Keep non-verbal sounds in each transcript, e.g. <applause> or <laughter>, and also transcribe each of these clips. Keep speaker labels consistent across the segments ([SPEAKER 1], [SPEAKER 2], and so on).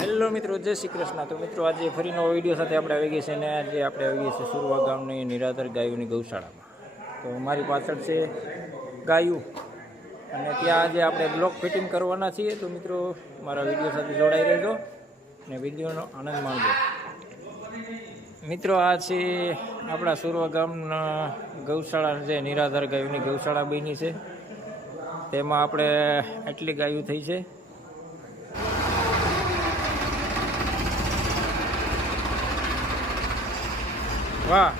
[SPEAKER 1] Hello મિત્રો, જય શ્રી કૃષ્ણ. તો મિત્રો, આજે ફરી નવો વીડિયો સાથે આપણે આવી ગઈ છે અને આજે આપણે આવી ગઈ છે સુરવા ગામની નિરાધર ગાયોની ગૌશાળામાં. તો મારી પાછળ છે ગાયું. અને ત્યાં આજે આપણે બ્લોક ફિટિંગ કરવાના છીએ. તો મિત્રો, મારા વીડિયો સાથે જોડાઈ રહેજો અને વિડીયોનો આનંદ માણજો. મિત્રો, આ છે આપણા સુરવા ગામના ગૌશાળા જે નિરાધાર ગાયોની ગૌશાળા બની છે. તેમાં આપણે આટલી ગાયું થઈ છે. વાહ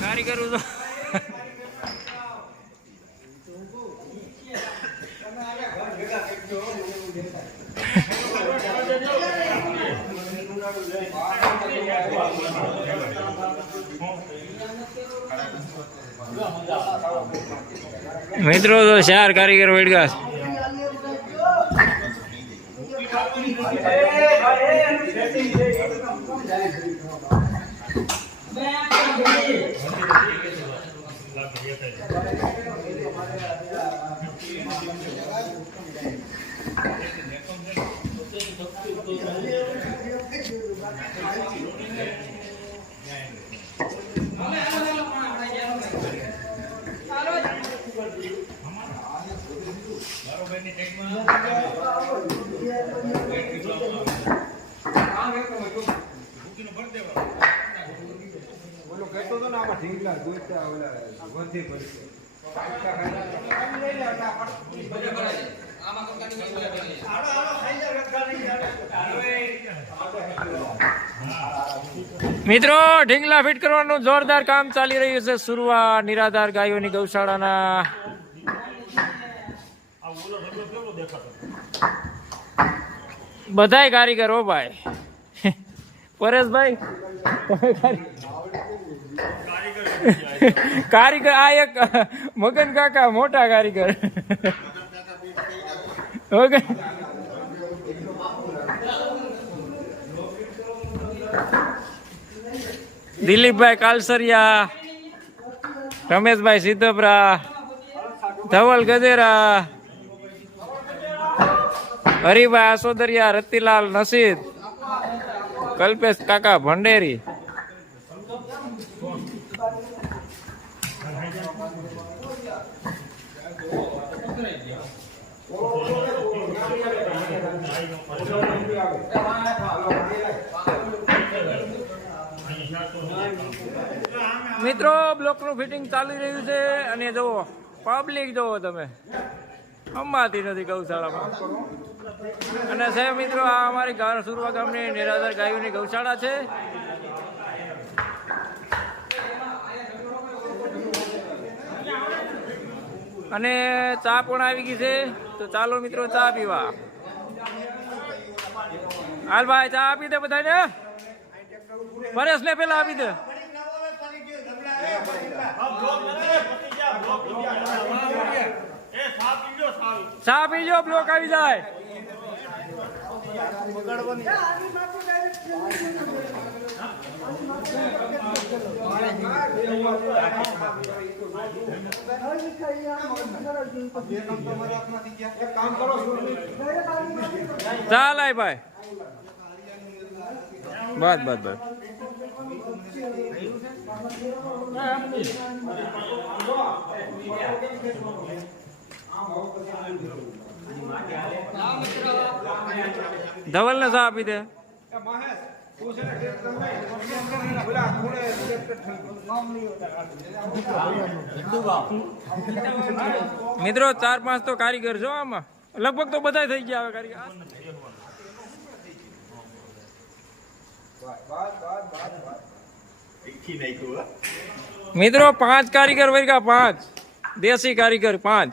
[SPEAKER 1] કારીગરો તો મિત્રો તો ચાર કારીગર વેડગા છે.
[SPEAKER 2] બોલો કહેતો તો ને આમાં ઢીંગલા ગોઈતા ઓલા વધે પડશે
[SPEAKER 1] મિત્રો, ઢીંગલા ફિટ કરવાનું જોરદાર કામ ચાલી રહ્યું છે. સુરવા, નિરાધાર ગાયોની ગૌશાળાના બધાય કારીગરો ભાઈ. પરેશભાઈ કારીગર આ એક મગન કાકા, મોટા કારીગર. ઓકે દિલીપભાઈ કાલસરિયા રમેશભાઈ સિદ્ધપરા ધવલ ગજેરા હરિભાઈ આસોદરિયા રતિલાલ નસીદ કલ્પેશ કાકા ભંડેરી. મિત્રો, બ્લોકનું ફિટિંગ ચાલી રહ્યું છે અને જુઓ પબ્લિક જુઓ તમે. અંબાતી નથી ગૌશાળામાં. અને સાહેબ મિત્રો, આ અમારી સુરવા ગામની નિરાધાર ગાયોની ગૌશાળા છે. અને ચા પણ આવી ગઈ છે. તો ચાલો મિત્રો, ચા પીવા. હાલ ભાઈ, ચા આપી દે બધાને. પરેશને પેલા આપી દે. ચા પીજો, બ્લોક આવી જાય. ચાલ આય ભાઈ બસ બસ બસ ધવલ ને ચા આપી દે
[SPEAKER 2] મહેશ
[SPEAKER 1] મિત્રો ચાર પાંચ તો કારીગર છો આમાં. લગભગ તો બધા થઈ ગયા હવે કારીગર. મિત્રો પાંચ કારીગર વર્ગા પાંચ. દેશી કારીગર પાંચ.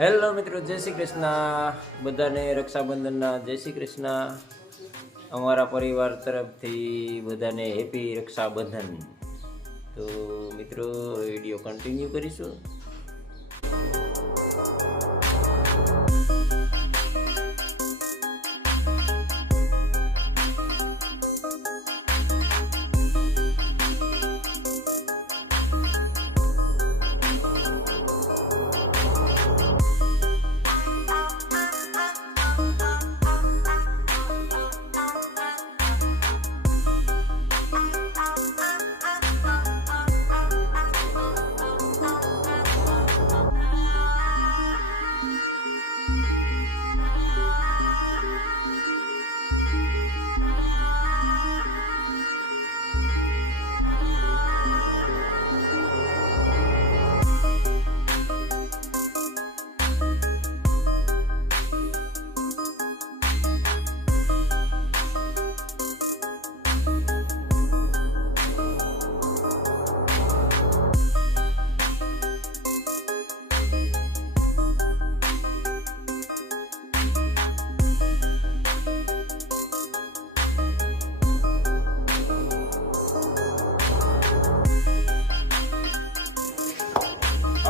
[SPEAKER 1] હેલો મિત્રો, જય શ્રી કૃષ્ણ. બધાને રક્ષાબંધનના જય શ્રી કૃષ્ણ. અમારા પરિવાર તરફથી બધાને હેપી રક્ષાબંધન. તો મિત્રો વીડિયો કન્ટિન્યુ કરીશું.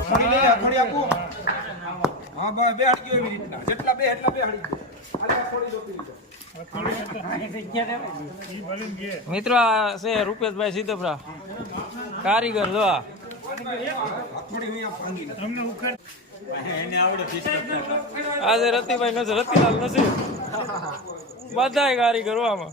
[SPEAKER 2] અથડી લઈ અથડી આપો. હા બસ બે હડી ગયો એવી રીતના. જેટલા બે, એટલા બે હડી ગયો
[SPEAKER 1] આ છે રૂપેશભાઈ સિદ્ધપરા. કારીગર, જો. આજે રતિભાઈ નથી રતિલાલ નથી બધાય કારીગરો આમાં.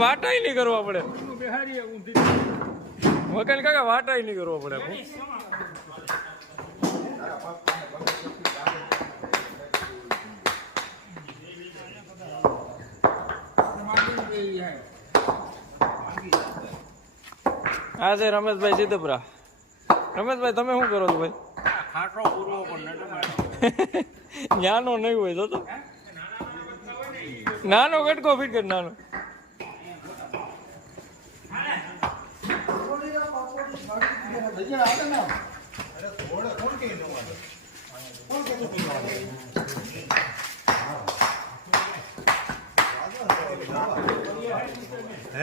[SPEAKER 1] વાટાઈ નહીં કરવા પડે. વકીલ કાકા વાટાઈ નહીં કરવા પડે. હા છે રમેશભાઈ સિદ્ધપરા. રમેશભાઈ, તમે શું કરો છો ભાઈ? <laughs> નાનો નહીં હોય તો નાનો કટકો ફીટ કર, નાનો.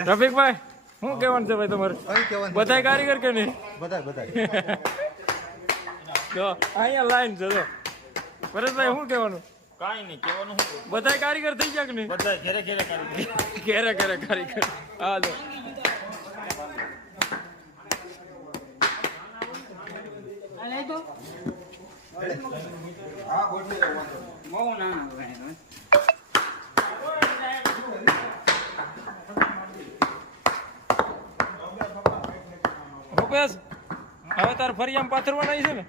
[SPEAKER 1] રફીકભાઈ શું કહેવાનું છે ભાઈ તમારે? બધાય કારીગર કે નહીં?
[SPEAKER 3] બધા બધા
[SPEAKER 1] જો અહીંયા લાઈન છે જો. પરેશભાઈ શું કહેવાનું?
[SPEAKER 4] કાંઈ નહીં કહેવાનું શું
[SPEAKER 1] બધાય કારીગર થઈ ગયા કે નહીં?
[SPEAKER 4] બધા ઘેરે ઘેરે કારીગર.
[SPEAKER 1] ઘેરે ઘેરે કારીગર. હા જો.
[SPEAKER 2] હા દો વાંધો નહીં.
[SPEAKER 1] રૂપેશ હવે તાર ફરિયામ પાથરવાના છે ને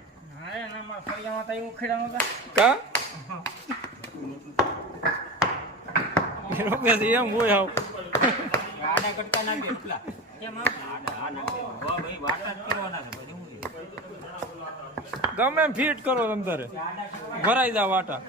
[SPEAKER 1] એમ હોય આવ
[SPEAKER 4] આડા કટકા નાખે એટલા ભાઈ?
[SPEAKER 1] ગમે એમ ફિટ કરો તમ તારે ભરાઈ જા વાટા.